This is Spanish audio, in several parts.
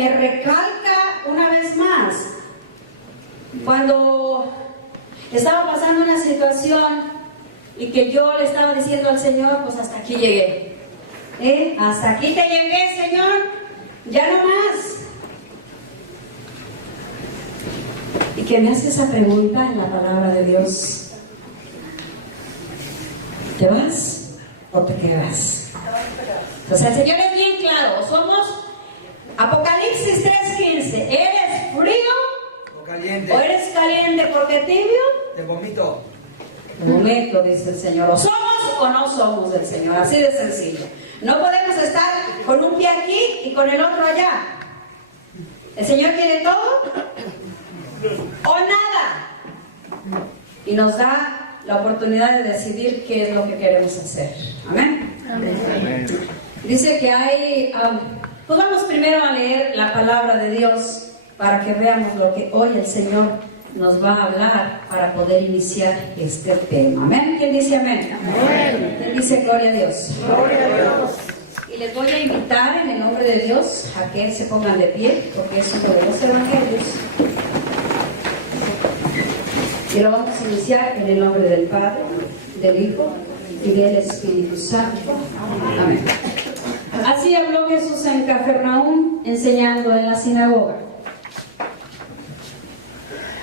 me recalca una vez más, cuando estaba pasando una situación y que yo le estaba diciendo al Señor, pues hasta aquí llegué. Hasta aquí te llegué, Señor, ya no más. Y que me hace esa pregunta en la palabra de Dios: ¿te vas o te quedas? Entonces el Señor es bien claro. Somos Apocalipsis 3:15. ¿Eres frío o caliente? ¿O eres caliente porque tibio? Te vomito. Te vomito, dice el Señor. O somos o no somos del Señor. Así de sencillo. No podemos estar con un pie aquí y con el otro allá. El Señor quiere todo o nada. Y nos da la oportunidad de decidir qué es lo que queremos hacer. Amén. Amén. Dice que hay... pues vamos primero a leer la palabra de Dios para que veamos lo que hoy el Señor nos va a hablar para poder iniciar este tema. ¿Amén? ¿Quién dice amén? Amén. ¿Quién dice gloria a Dios? Gloria a Dios. Y les voy a invitar en el nombre de Dios a que se pongan de pie, porque es uno de los evangelios. Y lo vamos a iniciar en el nombre del Padre, del Hijo y del Espíritu Santo. Amén. Así habló Jesús en Cafarnaúm, enseñando en la sinagoga.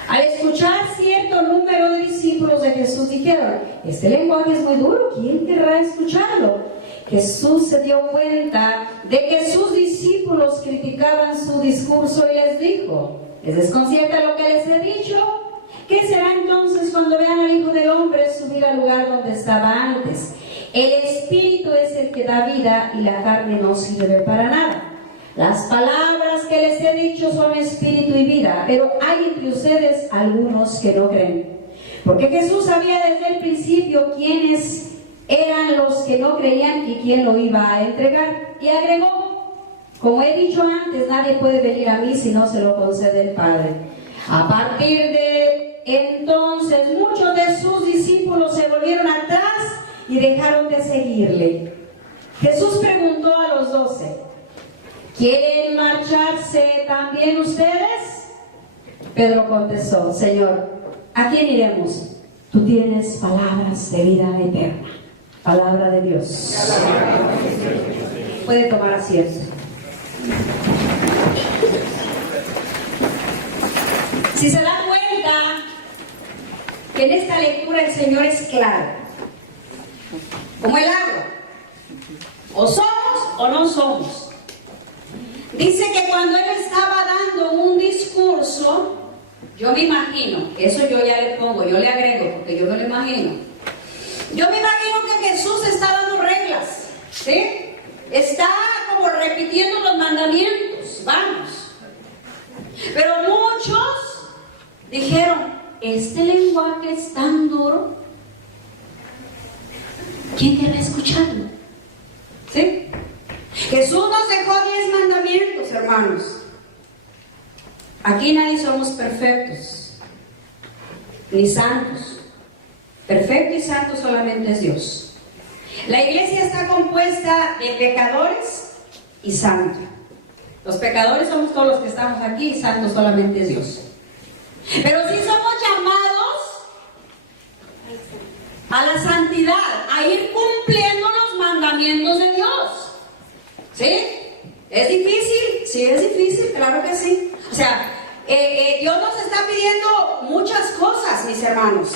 Al escuchar cierto número de discípulos de Jesús dijeron: este lenguaje es muy duro, ¿quién querrá escucharlo? Jesús se dio cuenta de que sus discípulos criticaban su discurso y les dijo: ¿les desconcierta lo que les he dicho? ¿Qué será entonces cuando vean al Hijo del Hombre subir al lugar donde estaba antes? El Espíritu es el que da vida y la carne no sirve para nada. Las palabras que les he dicho son espíritu y vida, pero hay entre ustedes algunos que no creen. Porque Jesús sabía desde el principio quiénes eran los que no creían y quién lo iba a entregar. Y agregó: como he dicho antes, nadie puede venir a mí si no se lo concede el Padre. A partir de entonces, muchos de sus discípulos se volvieron atrás y dejaron de seguirle. Jesús preguntó a los 12: ¿quieren marcharse también ustedes? Pedro contestó: Señor, ¿a quién iremos? Tú tienes palabras de vida eterna. Palabra de Dios. Puede tomar asiento. Si se da cuenta que en esta lectura el Señor es claro, como el agua, o somos o no somos. Dice que cuando Él estaba dando un discurso, yo me imagino, eso yo ya le pongo, yo le agrego, porque yo me lo imagino. Yo me imagino que Jesús está dando reglas, ¿sí? Está como repitiendo los mandamientos, vamos. Pero muchos dijeron: este lenguaje es tan duro, ¿quién querrá escucharlo? ¿Sí? Jesús nos dejó 10 mandamientos, hermanos. Aquí nadie somos perfectos, ni santos. Perfecto y santo solamente es Dios. La iglesia está compuesta de pecadores y santos. Los pecadores somos todos los que estamos aquí, y santo solamente es Dios. Pero sí somos llamados a la santidad, a ir cumpliendo los mandamientos de Dios. ¿Sí? ¿Es difícil? Sí, es difícil, claro que sí. O sea, Dios nos está pidiendo muchas cosas, mis hermanos.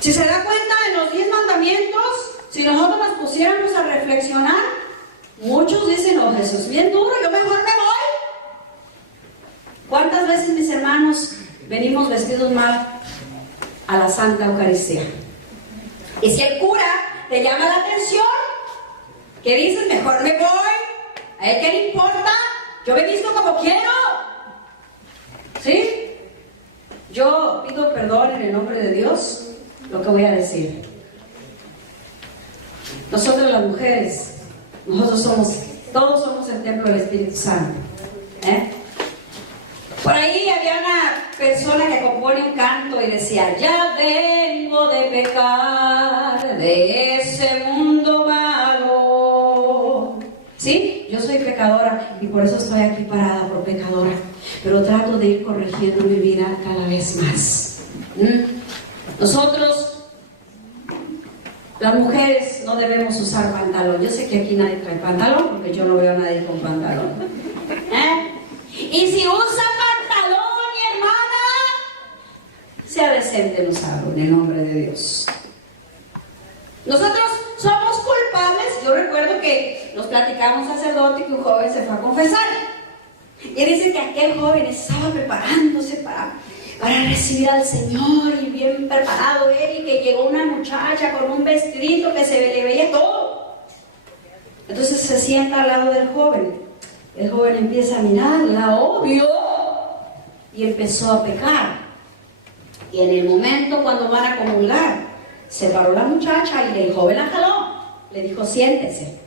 Si se da cuenta, en los 10 mandamientos, si nosotros nos pusiéramos a reflexionar, muchos dicen: oh, Jesús, bien duro, yo mejor me voy. ¿Cuántas veces, mis hermanos, venimos vestidos mal a la Santa Eucaristía? Y si el cura te llama la atención, ¿qué dices? Mejor me voy. ¿A él qué le importa? Yo me visto como quiero. ¿Sí? Yo pido perdón en el nombre de Dios lo que voy a decir. Nosotros las mujeres, todos somos el templo del Espíritu Santo. Por ahí había una persona que compone un canto y decía: ya vengo de pecar de ese mundo malo. ¿Sí? Yo soy pecadora y por eso estoy aquí parada por pecadora. Pero trato de ir corrigiendo mi vida cada vez más. Nosotros, las mujeres, no debemos usar pantalón. Yo sé que aquí nadie trae pantalón porque yo no veo a nadie con pantalón. Y si usa pantalón, mi hermana, sea decente en usarlo, en el nombre de Dios. Nosotros somos culpables. Yo recuerdo que nos platicamos sacerdote que un joven se fue a confesar. Y dice que aquel joven estaba preparándose para recibir al Señor y bien preparado él, y que llegó una muchacha con un vestidito que se le veía todo. Entonces se sienta al lado del joven. El joven empieza a mirarla, obvio, y empezó a pecar. Y en el momento cuando van a comulgar, se paró la muchacha y el joven la jaló. Le dijo: siéntese,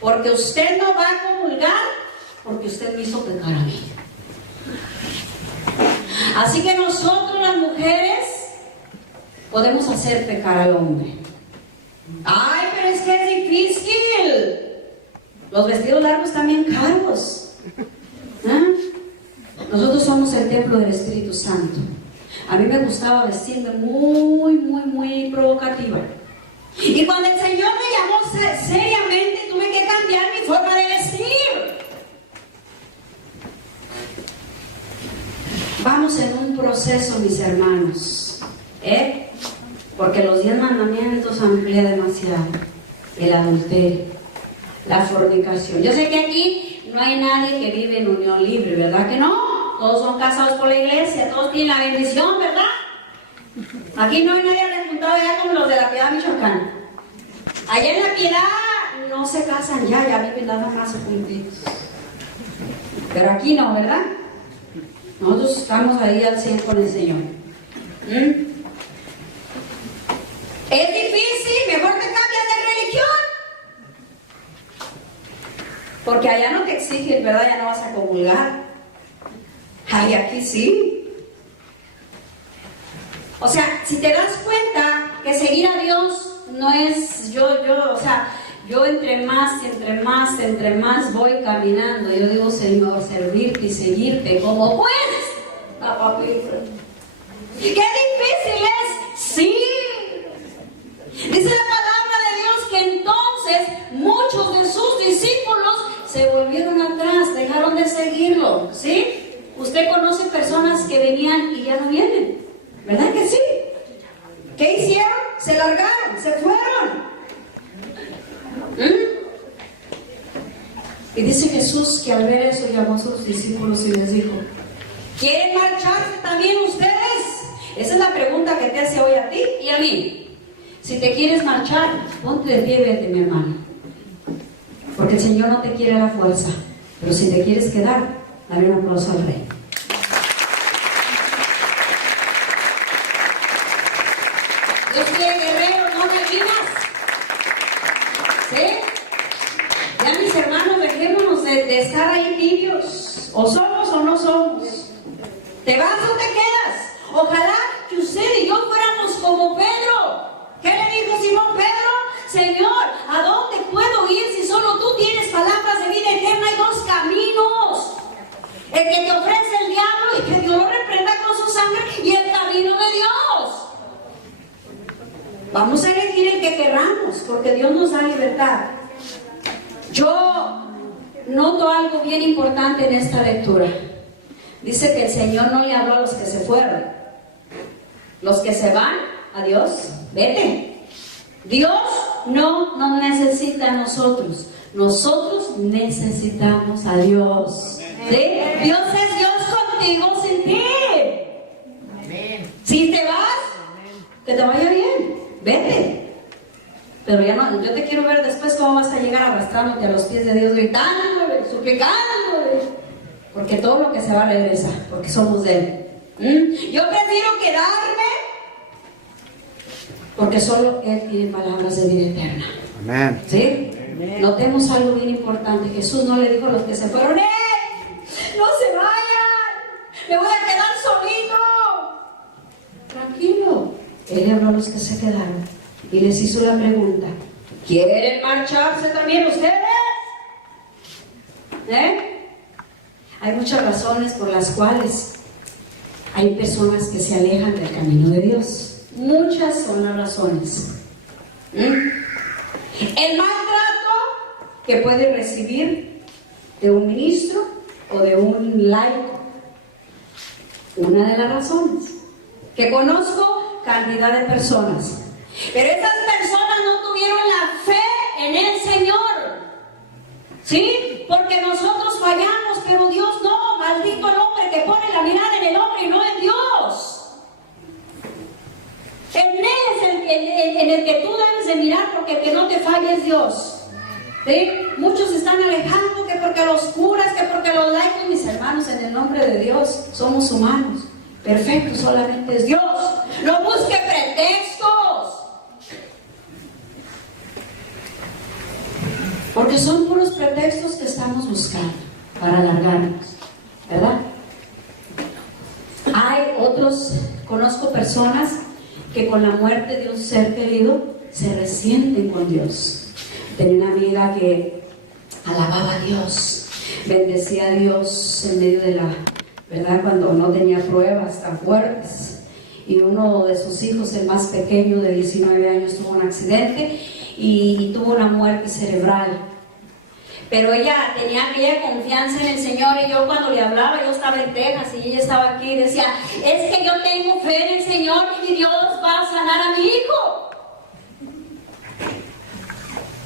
porque usted no va a comulgar porque usted me hizo pecar a mí. Así que nosotros las mujeres podemos hacer pecar al hombre. Ay, pero es que es difícil. Los vestidos largos están bien caros. Nosotros somos el templo del Espíritu Santo. A mí me gustaba vestirme muy provocativa. Y cuando el Señor me llamó seriamente, tuve que cambiar mi forma de vestir. Vamos en un proceso, mis hermanos, porque los 10 mandamientos amplía demasiado. El adulterio, la fornicación. Yo sé que aquí no hay nadie que vive en unión libre, ¿verdad que no? Todos son casados por la iglesia, todos tienen la bendición, ¿verdad? Aquí no hay nadie rejuntado ya como los de la Piedad, Michoacán. Allá en la Piedad no se casan ya viven nada más juntitos. Pero aquí no, ¿verdad? Nosotros estamos ahí al 100 con el Señor. Es difícil, mejor te cambias de religión. Porque allá no te exigen, ¿verdad? Ya no vas a comulgar. Ay, aquí sí. O sea, si te das cuenta que seguir a Dios no es yo entre más voy caminando, yo digo: Señor, servirte y seguirte como puedes, papito. ¿Qué difícil es? Sí. Dice la palabra de Dios que entonces muchos de sus discípulos se volvieron atrás, dejaron de seguirlo, ¿sí? Usted conoce personas que venían y ya no vienen, ¿verdad que sí? ¿Qué hicieron? Se largaron, se fueron. Y dice Jesús que al ver eso llamó a sus discípulos y les dijo: ¿quieren marcharse también ustedes? Esa es la pregunta que te hace hoy a ti y a mí. Si te quieres marchar, ponte de pie, vete, mi hermano. Porque el Señor no te quiere a la fuerza. Pero si te quieres quedar, dale un aplauso al Rey. Dios quiere guerreros, no divinas. ¿Sí? Ya, mis hermanos, dejémonos de estar ahí tibios. O somos o no somos. ¿Te vas o te quedas? Ojalá que usted y yo fuéramos como Pedro. ¿Qué le dijo Simón Pedro? Señor, ¿a dónde puedo ir si solo tú tienes palabras de vida eterna? Hay dos caminos: el que te ofrece el diablo y que Dios lo reprenda con su sangre, y el camino de Dios. Vamos a elegir el que querramos, porque Dios nos da libertad. Yo noto algo bien importante en esta lectura. Dice que el Señor no le habló a los que se fueron. Los que se van, adiós, vete. Dios no nos necesita a nosotros. Nosotros necesitamos a Dios. ¿Sí? Dios es Dios contigo, sin ti. Si te vas, que te vaya bien, vete. Pero ya no, yo te quiero ver después cómo vas a llegar arrastrándote a los pies de Dios, gritándole, suplicándole. Porque todo lo que se va regresa, porque somos de Él. Yo prefiero quedarme, porque solo Él tiene palabras de vida eterna. Amén. ¿Sí? Amén. Notemos algo bien importante. Jesús no le dijo a los que se fueron: ¡no se vayan! ¡Me voy a quedar solito! Tranquilo. Él le habló a los que se quedaron y les hizo la pregunta: ¿quieren marcharse también ustedes? Hay muchas razones por las cuales hay personas que se alejan del camino de Dios. Muchas son las razones. El maltrato que puede recibir de un ministro o de un laico. Una de las razones. Que conozco cantidad de personas. Pero esas personas no tuvieron la fe en el Señor. ¿Sí? Porque nosotros fallamos, pero Dios no. Maldito el hombre que pone la mirada en el hombre y no en Dios. En Él es en el que tú debes de mirar, porque el que no te falla es Dios. ¿Sí? Muchos se están alejando, que porque los curas, que porque los laicos. Mis hermanos, en el nombre de Dios, somos humanos. Perfecto solamente es Dios. No busque pretextos. Porque son puros pretextos que estamos buscando para alargarnos, ¿verdad? Hay otros, conozco personas que con la muerte de un ser querido se resienten con Dios. Tenía una amiga que alababa a Dios, bendecía a Dios en medio de la, ¿verdad? Cuando no tenía pruebas tan fuertes. Y uno de sus hijos, el más pequeño de 19 años, tuvo un accidente y tuvo una muerte cerebral. Pero ella tenía aquella confianza en el Señor, y yo cuando le hablaba, yo estaba en Texas y ella estaba aquí y decía, es que yo tengo fe en el Señor y Dios va a sanar a mi hijo.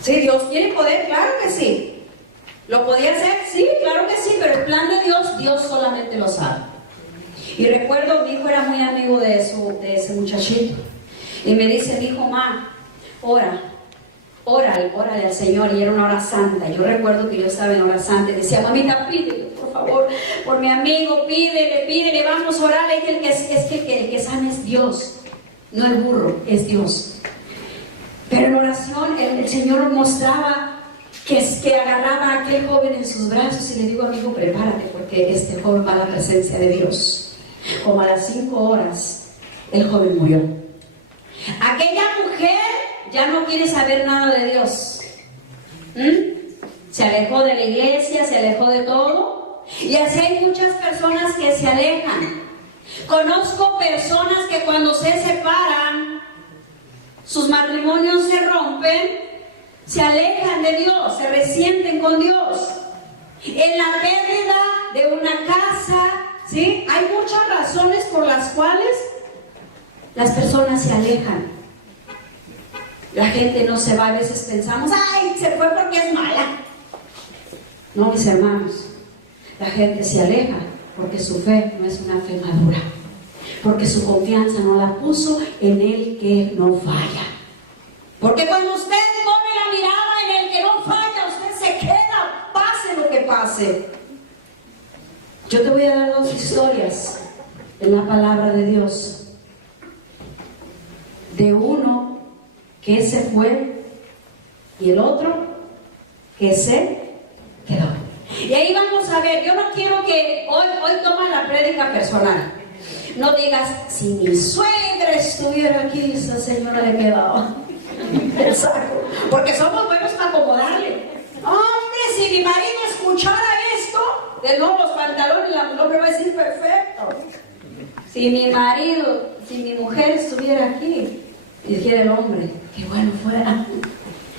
Sí, Dios tiene poder, claro que sí. ¿Lo podía hacer? Sí, claro que sí, pero el plan de Dios, Dios solamente lo sabe. Y recuerdo, mi hijo era muy amigo de ese muchachito, y me dice, mi hijo, ma, órale al Señor. Y era una hora santa. Yo recuerdo que yo estaba en hora santa y decía, mamita, pídele, por favor, por mi amigo, pídele, vamos a orar. Es que el que sana es Dios, no el burro, es Dios. Pero en oración el Señor mostraba que agarraba a aquel joven en sus brazos, y le digo, amigo, prepárate, porque este joven va a la presencia de Dios. Como a las 5 horas el joven murió. Aquella mujer ya no quiere saber nada de Dios. Se alejó de la iglesia, se alejó de todo. Y así hay muchas personas que se alejan. Conozco personas que cuando se separan, sus matrimonios se rompen, se alejan de Dios, se resienten con Dios. En la pérdida de una casa, ¿sí? Hay muchas razones por las cuales las personas se alejan. La gente no se va, a veces pensamos, ay, se fue porque es mala. No, mis hermanos, la gente se aleja porque su fe no es una fe madura, porque su confianza no la puso en el que no falla. Porque cuando usted pone la mirada en el que no falla, usted se queda, pase lo que pase. Yo te voy a dar 2 historias en la palabra de Dios, de uno que se fue y el otro que se quedó. Y ahí vamos a ver. Yo no quiero que hoy toma la prédica personal. No digas, si mi suegra estuviera aquí, esa señora le quedaba el saco, porque somos buenos para acomodarle. Hombre, si mi marido escuchara esto, de nuevo los pantalones, el hombre va a decir, perfecto. Si mi mujer estuviera aquí, y dijera el hombre, qué bueno fuera.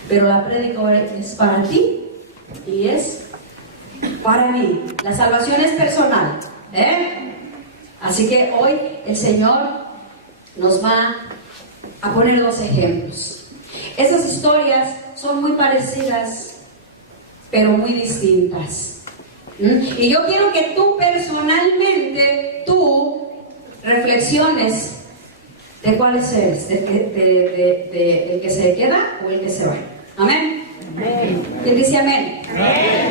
Pero la prédica es para ti y es para mí. La salvación es personal, Así que hoy el Señor nos va a poner 2 ejemplos. Esas historias son muy parecidas, pero muy distintas. Y yo quiero que tú personalmente, reflexiones de cuáles eres, el que se queda o el que se va. Amén. ¿Quién dice amén?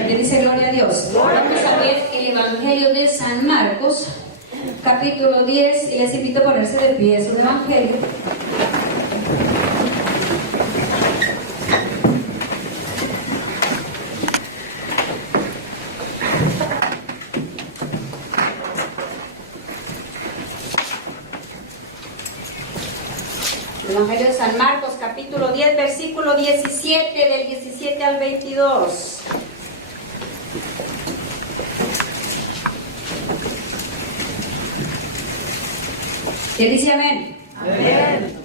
¿Quién dice gloria a Dios? Vamos a ver el Evangelio de San Marcos, capítulo 10, y les invito a ponerse de pie. Es un evangelio. Evangelio de San Marcos, capítulo 10, versículo 17, del 17 al 22. ¿Quién dice amén? Amén.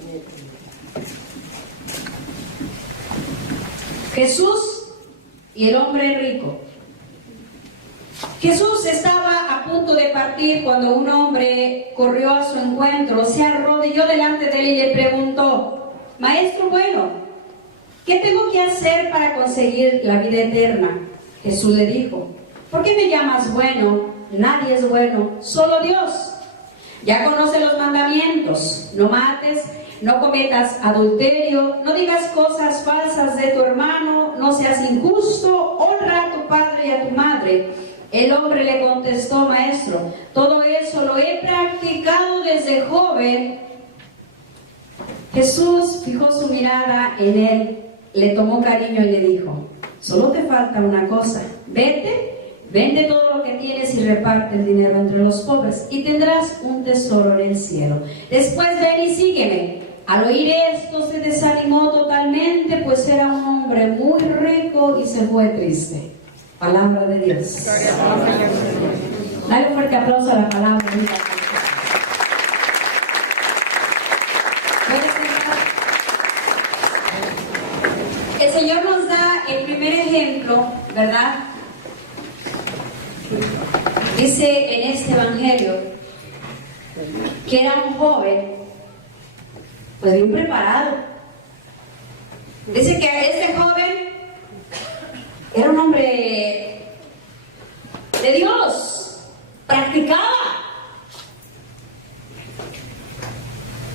Jesús y el hombre rico. Jesús estaba a punto de partir cuando un hombre corrió a su encuentro, se arrodilló delante de él y le preguntó: Maestro bueno, ¿qué tengo que hacer para conseguir la vida eterna? Jesús le dijo: ¿por qué me llamas bueno? Nadie es bueno, solo Dios. Ya conoce los mandamientos: no mates, no cometas adulterio, no digas cosas falsas de tu hermano, no seas injusto, honra a tu padre y a tu madre. El hombre le contestó: Maestro, todo eso lo he practicado desde joven. Jesús fijó su mirada en él, le tomó cariño y le dijo: solo te falta una cosa, vete, vende todo lo que tienes y reparte el dinero entre los pobres y tendrás un tesoro en el cielo. Después ven y sígueme. Al oír esto se desanimó totalmente, pues era un hombre muy rico y se fue triste. Palabra de Dios. Dale un fuerte aplauso a la palabra de Dios. El Señor nos da el primer ejemplo, ¿verdad? Dice en este evangelio que era un joven, pues bien preparado. Dice que este joven era un hombre de Dios, practicaba.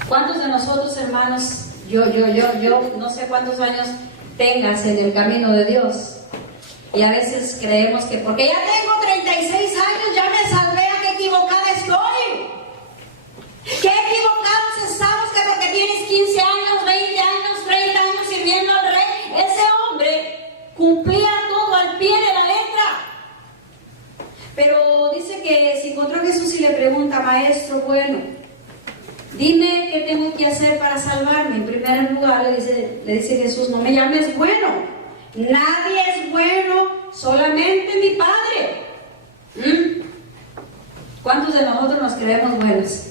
¿Cuántos de nosotros, hermanos, yo no sé cuántos años tengas en el camino de Dios? Y a veces creemos que porque ya tengo 36 años ya me salvé, ¿a qué equivocada estoy? ¿Qué equivocados estamos que porque tienes 15 años, 20 años, 30 años sirviendo al rey? Ese hombre cumplía todo al pie de la letra. Pero dice que se encontró a Jesús y le pregunta: Maestro bueno, dime qué tengo que hacer para salvarme. En primer lugar le dice Jesús: no me llames bueno. Nadie es bueno, solamente mi Padre. ¿Cuántos de nosotros nos creemos buenos?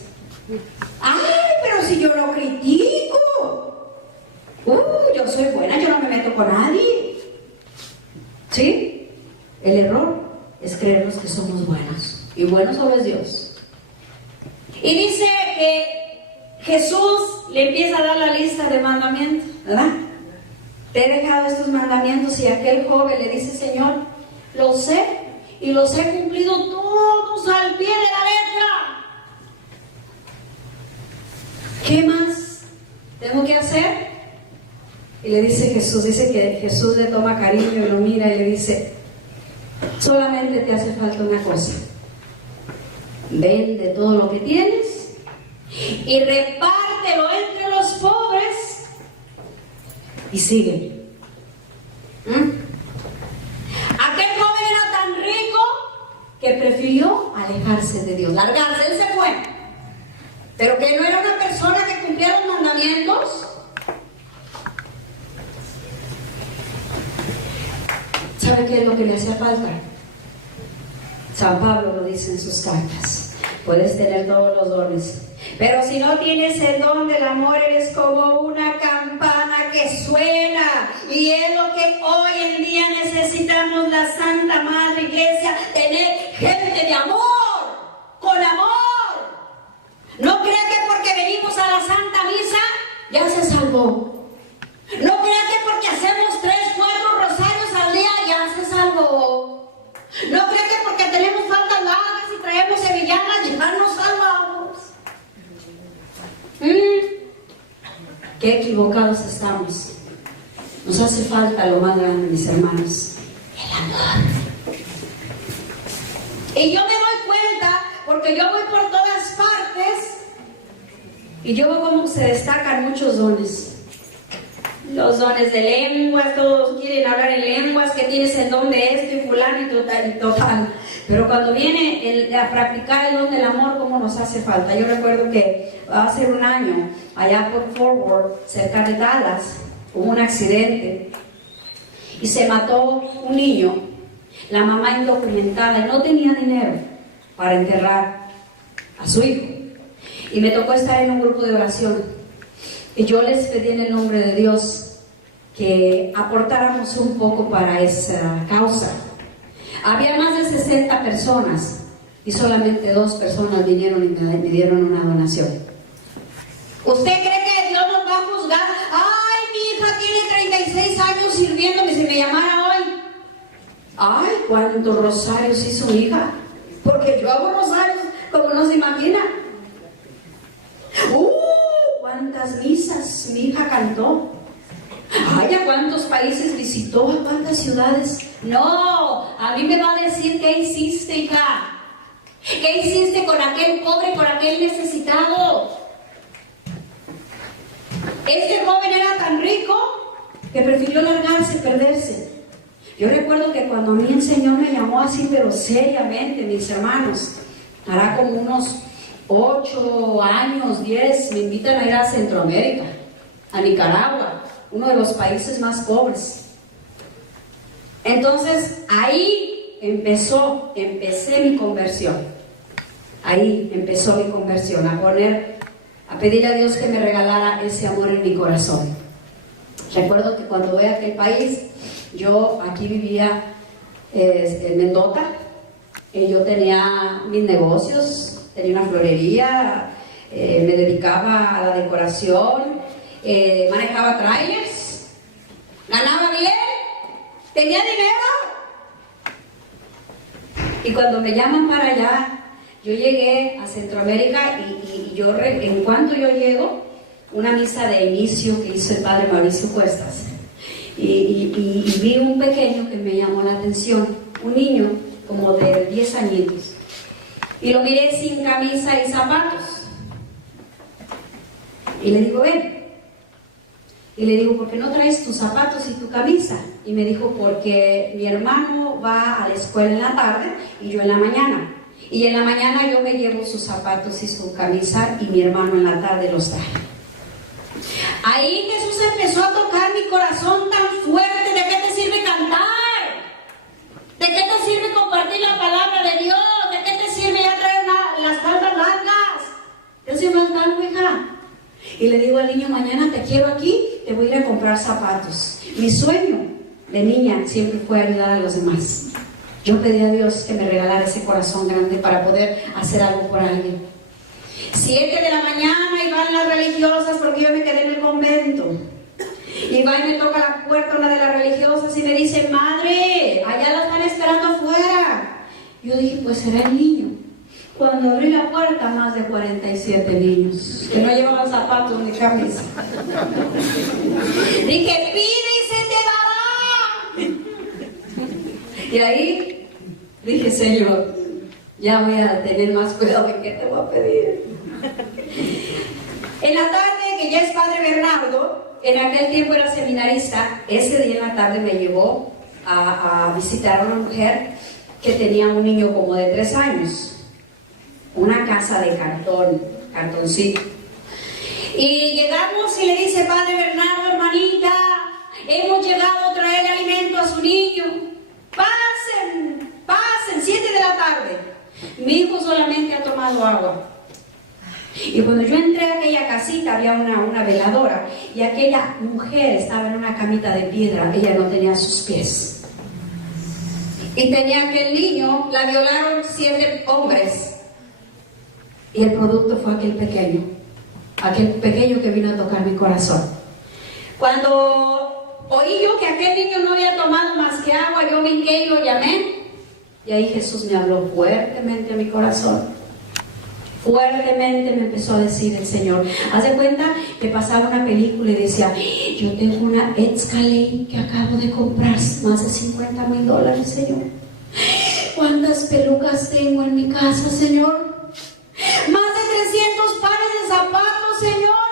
Ay, pero si yo lo critico. Yo soy buena, yo no me meto con nadie. ¿Sí? El error es creernos que somos buenos. Y bueno solo es Dios. Y dice que Jesús le empieza a dar la lista de mandamientos, ¿verdad? Te he dejado estos mandamientos, y aquel joven le dice: Señor, los sé y los he cumplido todos al pie de la letra. ¿Qué más tengo que hacer? Y le dice Jesús, dice que Jesús le toma cariño y lo mira y le dice: solamente te hace falta una cosa. Vende todo lo que tienes y repártelo entre los pobres y sígueme. Aquel joven era tan rico que prefirió alejarse de Dios, largarse. Él se fue, pero que no era una persona que cumplía los mandamientos. ¿Sabe qué es lo que le hacía falta? San Pablo lo dice en sus cartas: puedes tener todos los dones, pero si no tienes el don del amor, eres como una campana que suena. Y es lo que hoy en día necesitamos, la Santa Madre Iglesia: tener gente de amor, con amor. No crea que porque venimos a la Santa Misa ya se salvó. No crea que porque hacemos 3, 4 rosarios al día ya se salvó. No crea que porque tenemos faltas largas y traemos sevillanas ya nos salvamos. Qué equivocados estamos. Nos hace falta lo más grande, mis hermanos: el amor. Y yo me doy cuenta, porque yo voy por todas partes y yo veo cómo se destacan muchos dones. Los dones de lenguas, todos quieren hablar en lenguas, que tienes el don de esto y fulano y total. Pero cuando viene a practicar el don del amor, ¿cómo nos hace falta? Yo recuerdo que hace un año, allá por Fort Worth, cerca de Dallas, hubo un accidente y se mató un niño. La mamá indocumentada, no tenía dinero para enterrar a su hijo. Y me tocó estar en un grupo de oración. Y yo les pedí en el nombre de Dios que aportáramos un poco para esa causa. Había más de 60 personas y solamente 2 personas vinieron y me dieron una donación. ¿Usted cree que Dios nos va a juzgar? Ay, mi hija tiene 36 años sirviéndome, si me llamara hoy. Ay, ¿cuántos rosarios hizo mi hija? Porque yo hago rosarios como no se imagina. ¿Cuántas misas mi hija cantó? Ay, ¿a cuántos países visitó? ¿A cuántas ciudades? No, a mí me va a decir qué hiciste, hija. ¿Qué hiciste con aquel pobre, con aquel necesitado? Este joven era tan rico que prefirió largarse, perderse. Yo recuerdo que cuando a mí el Señor me llamó así, pero seriamente, mis hermanos, hará como unos 8 años, 10, me invitan a ir a Centroamérica, a Nicaragua, uno de los países más pobres. Entonces, ahí empecé mi conversión. Ahí empezó mi conversión, a pedirle a Dios que me regalara ese amor en mi corazón. Recuerdo que cuando voy a aquel país, yo aquí vivía en Mendota, yo tenía mis negocios, tenía una florería, me dedicaba a la decoración, manejaba trailers, ganaba bien, tenía dinero. Y cuando me llaman para allá, yo llegué a Centroamérica y en cuanto yo llego, una misa de inicio que hizo el padre Mauricio Cuestas, y vi un pequeño que me llamó la atención, un niño como de 10 añitos, y lo miré sin camisa y zapatos, y le digo, ven. Y le digo, ¿por qué no traes tus zapatos y tu camisa? Y me dijo, porque mi hermano va a la escuela en la tarde y yo en la mañana. Y en la mañana yo me llevo sus zapatos y su camisa y mi hermano en la tarde los trae. Ahí Jesús empezó a tocar mi corazón tan fuerte. ¿De qué te sirve cantar? ¿De qué te sirve compartir la palabra de Dios? ¿De qué te sirve ya traer las faldas largas? Yo soy más largo, hija. Y le digo al niño, mañana te quiero aquí, te voy a ir a comprar zapatos. Mi sueño de niña siempre fue ayudar a los demás. Yo pedí a Dios que me regalara ese corazón grande para poder hacer algo por alguien. 7 de la mañana y van las religiosas, porque yo me quedé en el convento. Y va y me toca la puerta una de las religiosas y me dice, madre, allá la están esperando afuera. Yo dije, pues será el niño. Cuando abrí la puerta, más de 47 niños que no llevaban zapatos ni camisa. Dije, pide y se te dará. Y ahí dije, Señor, ya voy a tener más cuidado de qué te voy a pedir. En la tarde, que ya es padre Bernardo, en aquel tiempo era seminarista, ese día en la tarde me llevó a visitar a una mujer que tenía un niño como de 3 años. Una casa de cartoncito. Y llegamos y le dice, padre Bernardo, hermanita, hemos llegado a traer alimento a su niño. Pasen, 7 de la tarde. Mi hijo solamente ha tomado agua. Y cuando yo entré a aquella casita había una veladora y aquella mujer estaba en una camita de piedra, ella no tenía sus pies. Y tenía aquel niño, la violaron 7 hombres. Y el producto fue aquel pequeño que vino a tocar mi corazón. Cuando oí yo que aquel niño no había tomado más que agua, yo me hinqué y lo llamé. Y ahí Jesús me habló fuertemente a mi corazón. Fuertemente me empezó a decir el Señor. Haz de cuenta que pasaba una película y decía, yo tengo una Escalade que acabo de comprar, más de $50,000, Señor. ¿Cuántas pelucas tengo en mi casa, Señor? Más de 300 pares de zapatos, Señor.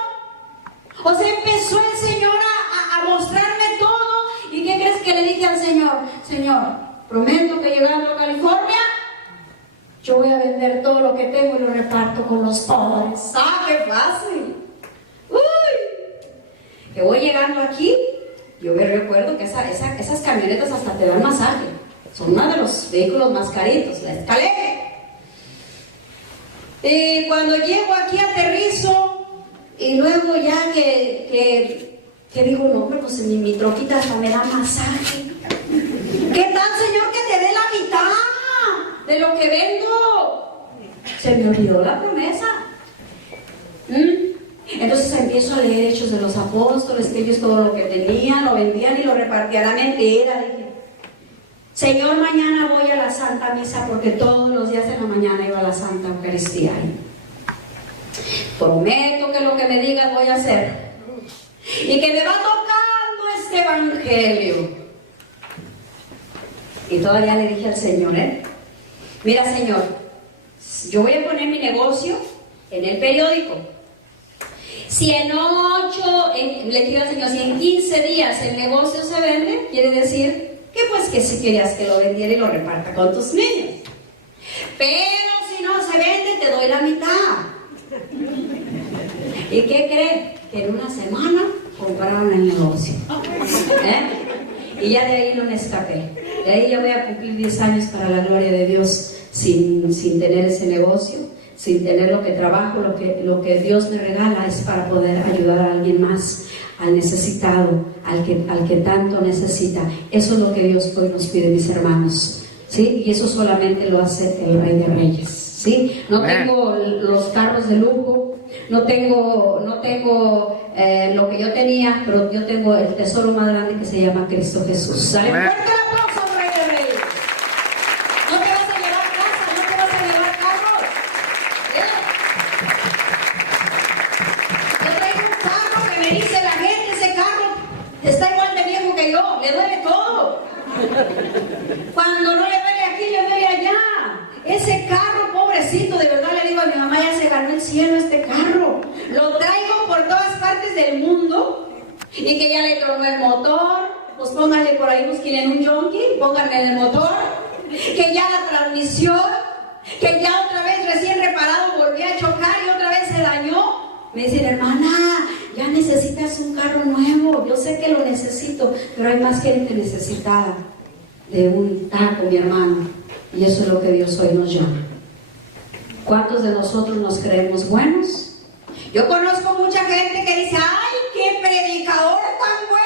O sea, empezó el Señor a mostrarme todo. ¿Y qué crees que le dije al Señor? Señor, prometo que llegando a California, yo voy a vender todo lo que tengo y lo reparto con los pobres. ¡Ah, qué fácil! ¡Uy! Que voy llegando aquí, yo me recuerdo que esas camionetas hasta te dan masaje. Son uno de los vehículos más caritos, la Escalade. Y cuando llego aquí aterrizo y luego ya que digo, no, pero pues mi troquita hasta me da masaje. ¿Qué tal, Señor, que te dé la mitad de lo que vendo? Se me olvidó la promesa. Entonces empiezo a leer Hechos de los Apóstoles, que ellos todo lo que tenían, lo vendían y lo repartían. La mentira. Dije, Señor, mañana voy a la Santa Misa, porque todos los días de la mañana iba a la Santa Eucaristía. Prometo que lo que me digas voy a hacer. Y que me va tocando este evangelio. Y todavía le dije al Señor, mira, Señor, yo voy a poner mi negocio en el periódico. Si le dije al Señor, si en 15 días el negocio se vende, quiere decir que pues que si querías que lo vendiera y lo reparta con tus niños. Pero si no se vende, te doy la mitad. ¿Y qué cree? Que en una semana compraron el negocio. Y ya de ahí no me escapé. De ahí ya voy a cumplir 10 años para la gloria de Dios sin tener ese negocio, sin tener lo que trabajo, lo que Dios me regala es para poder ayudar a alguien más, al necesitado, al que tanto necesita. Eso es lo que Dios hoy nos pide, mis hermanos, ¿sí? Y eso solamente lo hace el Rey de Reyes, ¿sí? No tengo los carros de lujo, no tengo lo que yo tenía, pero yo tengo el tesoro más grande que se llama Cristo Jesús. Dale fuerte el aplauso al Rey de Reyes. No te vas a llevar casa, no te vas a llevar carros. Yo traigo un carro que me dice la gente, ese carro está igual de viejo que yo, le duele todo. Cuando no le duele aquí, le duele allá. Ese carro, pobrecito, de verdad le digo a mi mamá, ya se ganó el cielo este carro. Lo traigo por todas partes del mundo y que ya le tronó el motor. Pues pónganle por ahí, busquen un yonki, pónganle en el motor. Que ya la transmisión, que ya otra vez recién reparado volvió a chocar y otra vez se dañó. Me dicen, hermana, ya necesitas un carro nuevo. Yo sé que lo necesito, pero hay más gente necesitada de un taco, mi hermano. Y eso es lo que Dios hoy nos llama. ¿Cuántos de nosotros nos creemos buenos? Yo conozco mucha gente que dice, ¡ay, qué predicador tan bueno!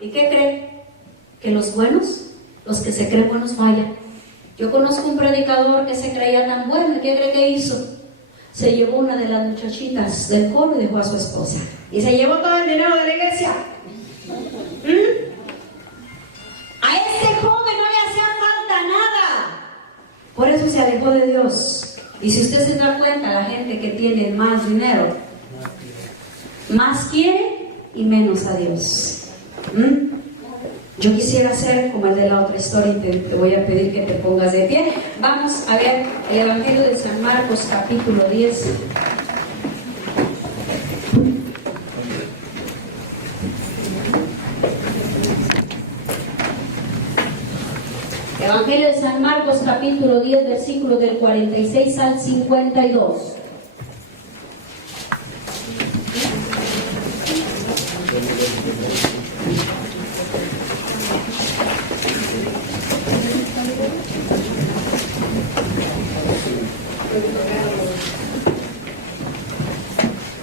¿Y qué cree? Que los buenos, los que se creen buenos, fallan. Yo conozco un predicador que se creía tan bueno, ¿y qué cree que hizo? Se llevó una de las muchachitas del coro y dejó a su esposa. Y se llevó todo el dinero de la iglesia. A este joven no le hacía falta nada. Por eso se alejó de Dios. Y si usted se da cuenta, la gente que tiene más dinero, más quiere y menos a Dios. Yo quisiera ser como el de la otra historia y te voy a pedir que te pongas de pie. Vamos a ver el Evangelio de San Marcos, capítulo 10. Evangelio de San Marcos, capítulo 10, versículos del 46 al 52.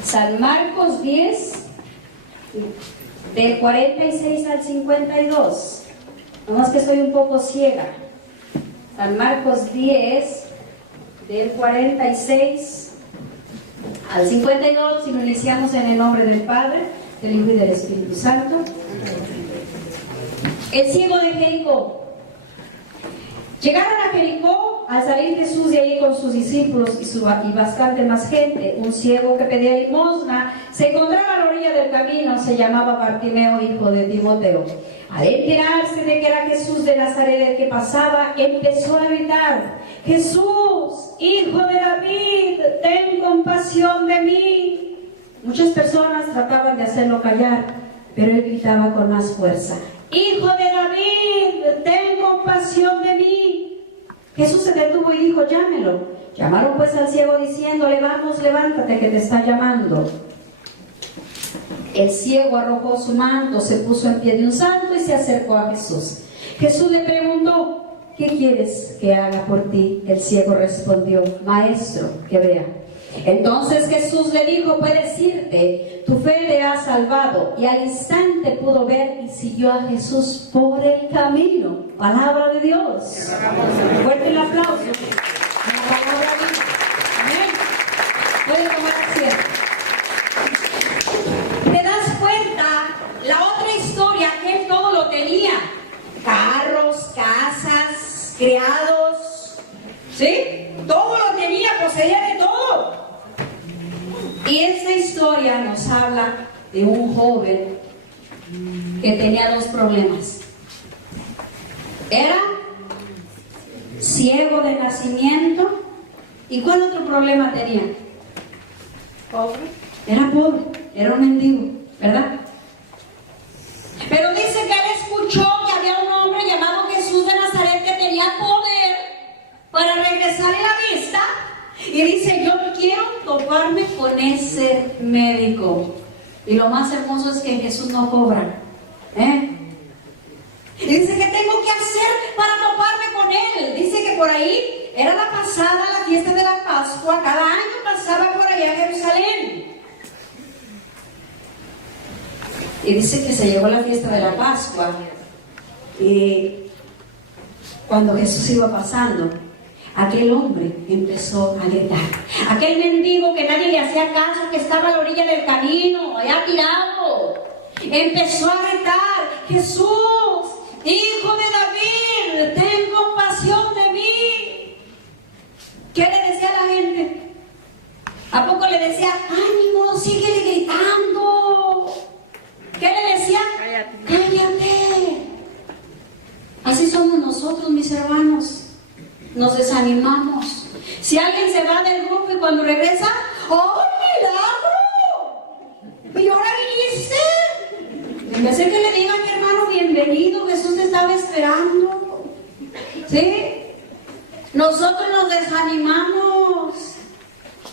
San Marcos 10, del 46 al 52. Nomás que estoy un poco ciega. San Marcos 10, del 46 al 52, si lo iniciamos en el nombre del Padre, del Hijo y del Espíritu Santo. El ciego de Jericó. Llegaron a Jericó, al salir Jesús de ahí con sus discípulos y bastante más gente, un ciego que pedía limosna se encontraba a la orilla del camino, se llamaba Bartimeo, hijo de Timoteo. Al enterarse de que era Jesús de Nazaret el que pasaba, empezó a gritar: Jesús, hijo de David, ten compasión de mí. Muchas personas trataban de hacerlo callar, pero él gritaba con más fuerza: Hijo de David, ten compasión de mí. Jesús se detuvo y dijo: llámelo. Llamaron pues al ciego diciéndole: vamos, levántate, que te está llamando. El ciego arrojó su manto, se puso en pie de un salto y se acercó a Jesús. Jesús le preguntó, ¿qué quieres que haga por ti? El ciego respondió, Maestro, que vea. Entonces Jesús le dijo, puedes irte, tu fe te ha salvado. Y al instante pudo ver y siguió a Jesús por el camino. Palabra de Dios. Fuerte el aplauso. La palabra de Dios. Amén. Pueden tomar asiento. ¿Te das cuenta? La otra historia, que él todo lo tenía. Carros, casas, criados. ¿Sí? Todo lo tenía, poseía de todo. Y esta historia nos habla de un joven que tenía dos problemas. Era ciego de nacimiento. ¿Y cuál otro problema tenía? Pobre. Era pobre, era un mendigo, ¿verdad? Pero dice que él escuchó que había un hombre llamado Jesús de Nazaret que tenía poder para regresarle la vista. Y dice, yo quiero toparme con ese médico. Y lo más hermoso es que Jesús no cobra. Y dice, ¿qué tengo que hacer para toparme con él? Dice que por ahí era la pasada, la fiesta de la Pascua. Cada año pasaba por allá a Jerusalén. Y dice que se llegó la fiesta de la Pascua. Y cuando Jesús iba pasando, aquel hombre empezó a gritar. Aquel mendigo que nadie le hacía caso, que estaba a la orilla del camino, allá tirado, empezó a gritar, Jesús, Hijo de David, ten compasión de mí. ¿Qué le decía a la gente? ¿A poco le decía, ánimo, síguele gritando? ¿Qué le decía? Cállate. Así somos nosotros, mis hermanos. Nos desanimamos. Si alguien se va del grupo y cuando regresa, ¡oh, milagro! ¿Y ahora viniste? En vez de que le digan, mi hermano, bienvenido, Jesús te estaba esperando. ¿Sí? Nosotros nos desanimamos.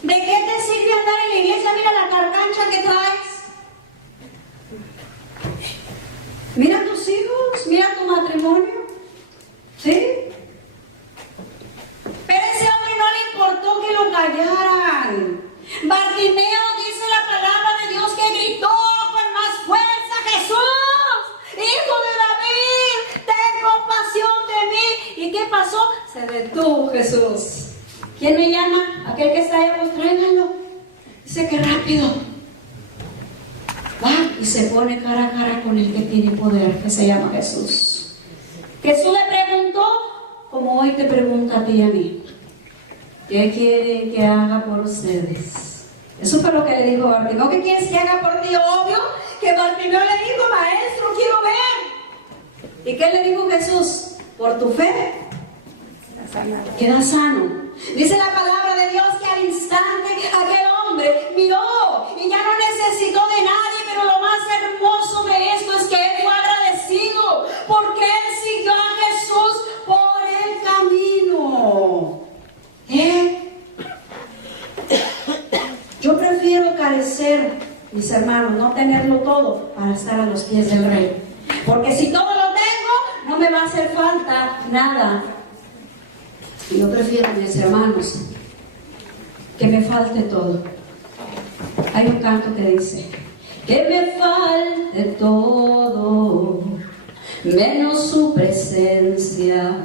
¿De qué te sirve andar en la iglesia? Mira la carcancha que traes. Mira tus hijos, mira tu matrimonio. ¿Sí? Pero ese hombre no le importó que lo callaran. Bartimeo, dice la palabra de Dios, que gritó con más fuerza, Jesús, Hijo de David, ten compasión de mí. ¿Y qué pasó? Se detuvo Jesús. ¿Quién me llama? Aquel que está ahí, pues tráiganlo. Dice que rápido. Va y se pone cara a cara con el que tiene poder, que se llama Jesús. Jesús le preguntó, como hoy te pregunta a ti y a mí, ¿qué quiere que haga por ustedes? Eso fue lo que le dijo Bartimeo. ¿Qué quieres que haga por ti? Obvio que Bartimeo le dijo, maestro, quiero ver. ¿Y qué le dijo Jesús? Por tu fe queda sano. Dice la palabra de Dios que al instante aquel hombre miró y ya no necesitó de nadie, pero lo más hermoso de esto es que él fue agradecido porque él siguió a Jesús por el camino. Yo prefiero carecer, mis hermanos, no tenerlo todo para estar a los pies del Rey. Porque si todo lo tengo, no me va a hacer falta nada. Y yo prefiero, mis hermanos, que me falte todo. Hay un canto que dice, que me falte todo, menos su presencia,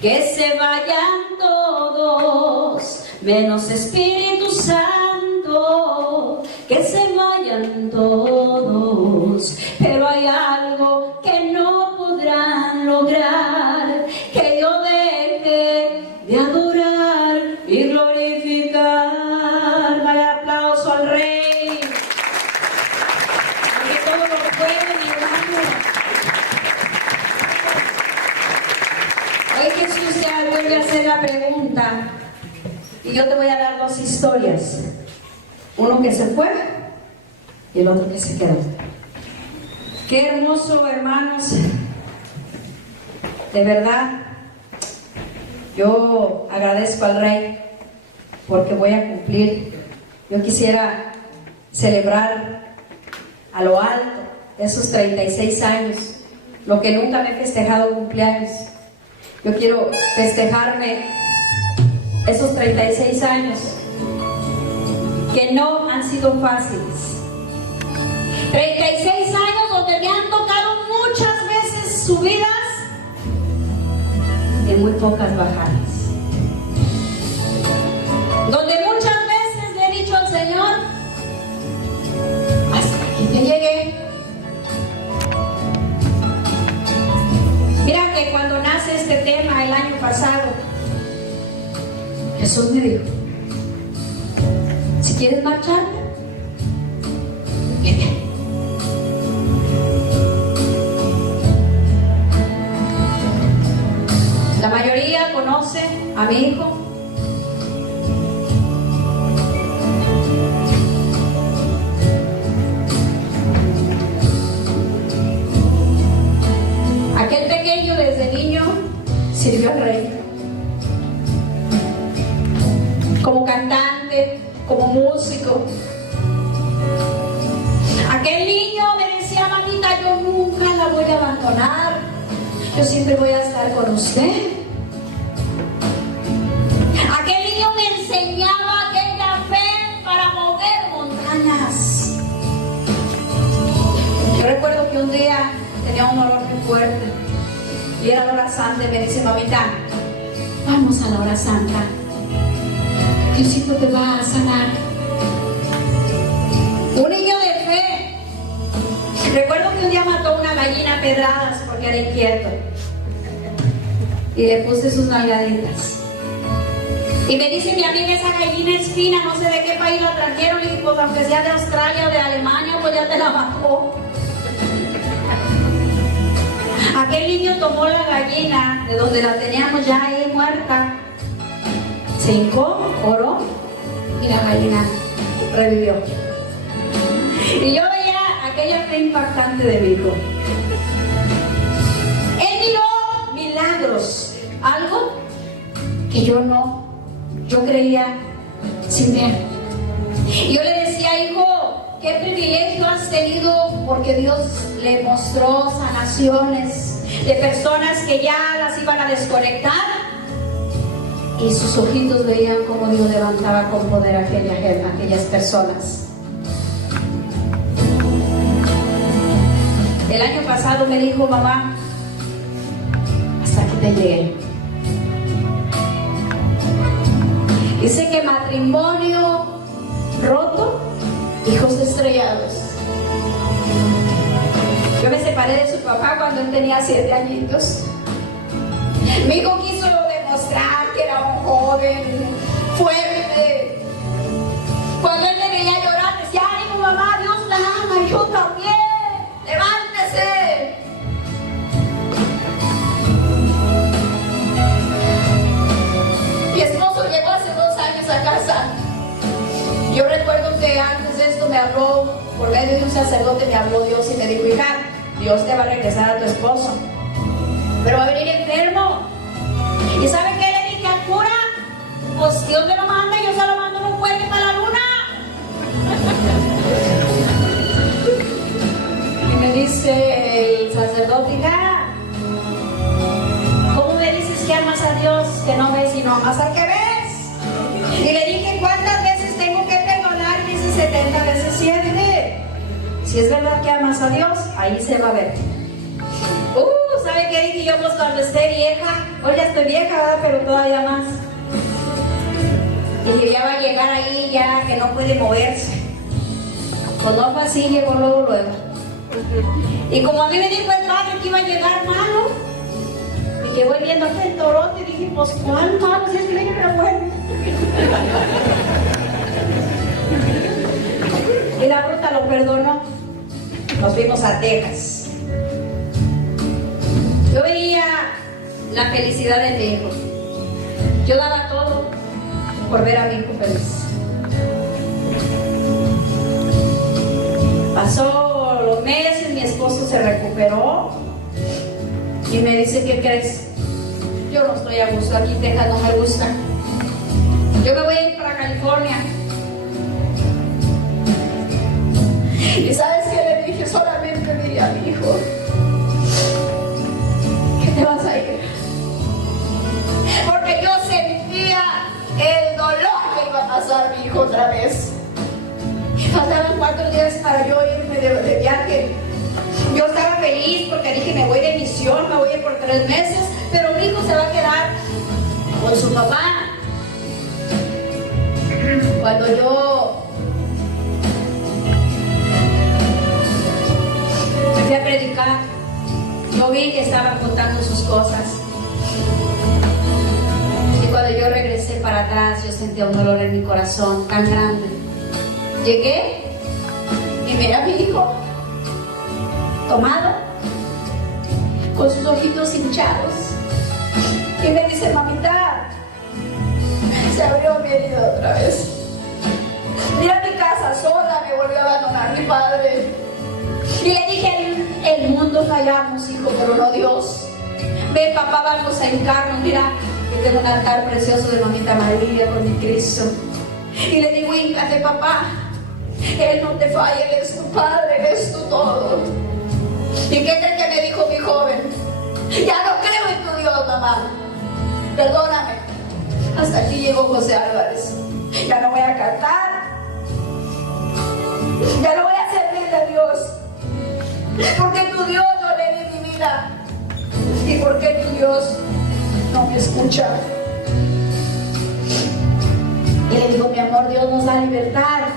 que se vayan todos, menos Espíritu Santo, que se vayan todos, pero hay algo que no podrán lograr, que yo deje de adorar y glorificar. Dale aplauso al Rey, porque todo lo puede, mi hermano. Hoy Jesús ya vuelve a hacer la pregunta y yo te voy a dar dos historias, uno que se fue y el otro que se quedó. Qué hermoso, hermanos, de verdad. Yo agradezco al Rey porque voy a cumplir. Yo quisiera celebrar a lo alto esos 36 años lo que nunca me he festejado cumpleaños. Yo quiero festejarme esos 36 años que no han sido fáciles. 36 años donde me han tocado muchas veces subidas y muy pocas bajadas. Donde muchas veces le he dicho al Señor, hasta aquí te llegué. Mira que cuando nace este tema el año pasado, Jesús me dijo, si quieres marchar, vete. La mayoría conoce a mi hijo. Aquel pequeño desde niño sirvió al rey. Como cantante, como músico. Aquel niño me decía, mamita, yo nunca la voy a abandonar. Yo siempre voy a estar con usted. Aquel niño me enseñaba aquella fe para mover montañas. Yo recuerdo que un día tenía un dolor muy fuerte y era la hora santa y me dice, mamita, vamos a la hora santa. Diosito te va a sanar. Un niño de fe. Recuerdo que un día mató una gallina a pedradas porque era inquieto. Y le puse sus nalgaditas. Y me dice mi amiga, esa gallina es fina, no sé de qué país la trajeron. Y pues aunque sea de Australia o de Alemania, pues ya te la mató. Aquel niño tomó la gallina de donde la teníamos ya ahí muerta. Se hincó, oró y la gallina revivió. Y yo veía aquella fe impactante de mi hijo. Él miró milagros, algo que yo no, yo creía sin ver. Y yo le decía, hijo, qué privilegio has tenido porque Dios le mostró sanaciones de personas que ya las iban a desconectar. Y sus ojitos veían cómo Dios levantaba con poder a aquellas personas. El año pasado me dijo, mamá, hasta aquí te llegué. Dice que matrimonio roto, hijos estrellados. Yo me separé de su papá cuando él tenía 7 añitos. Mi hijo quiso demostrar que era un joven fuerte. Cuando él me veía llorar, decía, ánimo mamá, Dios la ama, y yo también, levántese. Mi esposo llegó hace 2 años a casa. Yo recuerdo que antes de esto me habló, por medio de un sacerdote me habló Dios y me dijo, hija, Dios te va a regresar a tu esposo, pero va a venir enfermo. ¿Y sabe qué le dije al cura? Pues Dios me lo manda, yo se lo mando en un puente para la luna. Y me dice el sacerdote, hija, ¿cómo me dices que amas a Dios que no ves y no amas al que ves? Y le dije, ¿cuántas veces tengo que perdonar? Y dice 70 veces 7. Si es verdad que amas a Dios, ahí se va a ver. ¿Sabe qué dije yo? Pues cuando esté vieja, hoy ya estoy vieja, ¿verdad? Pero todavía más. Y dije, ya va a llegar ahí, ya que no puede moverse. Pues no fue así, llegó luego. Y como a mí me dijo el padre que iba a llegar malo, y que voy viendo aquí el torote, y dije, pues ¿cuál malo? Si es que viene pero bueno. Y la bruta lo perdonó. Nos fuimos a Texas. Yo veía la felicidad de mi hijo. Yo daba todo por ver a mi hijo feliz. Pasó los meses, mi esposo se recuperó y me dice, ¿qué crees? Yo no estoy a gusto aquí, Texas no me gusta. Yo me voy a ir para California. ¿Y sabes qué le dije? Solamente dile a mi hijo otra vez. Faltaban 4 días para yo irme de viaje. Yo estaba feliz porque dije, me voy de misión, me voy a ir por 3 meses, pero mi hijo se va a quedar con su papá. Cuando yo me fui a predicar, yo vi que estaban contando sus cosas. Y cuando yo regresé para atrás, yo sentía un dolor en mi corazón tan grande. Llegué y miré a mi hijo tomado, con sus ojitos hinchados, y me dice, mamita, se abrió mi herida otra vez. Mira mi casa sola, me volvió a abandonar mi padre. Y le dije, el mundo fallamos, hijo, pero no Dios. Ven, papá, vamos a hincarnos. Mira, que tengo un altar precioso de mamita María con mi Cristo. Y le digo, híncate, papá. Él no te falla, Él es tu padre, Él es tu todo. ¿Y qué crees que me dijo mi joven? Ya no creo en tu Dios, mamá. Perdóname. Hasta aquí llegó José Álvarez. Ya no voy a cantar. Ya no voy a servirle a Dios. Porque tu Dios no le di mi vida. Y porque tu Dios no me escucha. Y le digo, mi amor, Dios nos da libertad.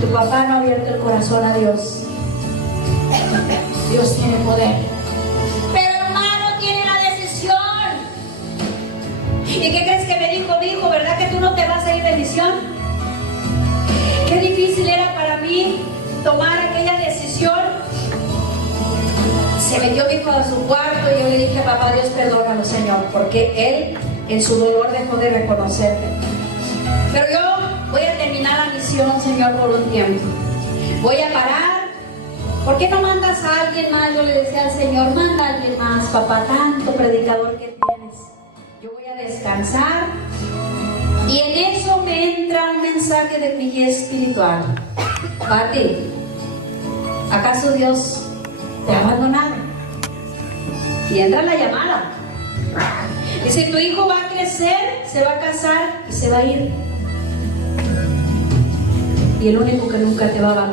Tu papá no ha abierto el corazón a Dios. Dios tiene poder. Pero hermano, tiene la decisión. ¿Y qué crees que me dijo mi hijo? ¿Verdad que tú no te vas a ir de misión? Qué difícil era para mí tomar aquella decisión. Se metió mi hijo a su cuarto y yo le dije, papá, Dios perdónalo, Señor, porque él en su dolor dejó de reconocerte. Pero yo voy a terminar la misión, Señor, por un tiempo. Voy a parar. ¿Por qué no mandas a alguien más? Yo le decía al Señor, manda a alguien más, papá, tanto predicador que tienes. Yo voy a descansar. Y en eso me entra un mensaje de mi guía espiritual. Pati, ¿acaso Dios te ha abandonado? Y entra la llamada. Dice, tu hijo va a crecer, se va a casar y se va a ir. Y el único que nunca te va a abandonar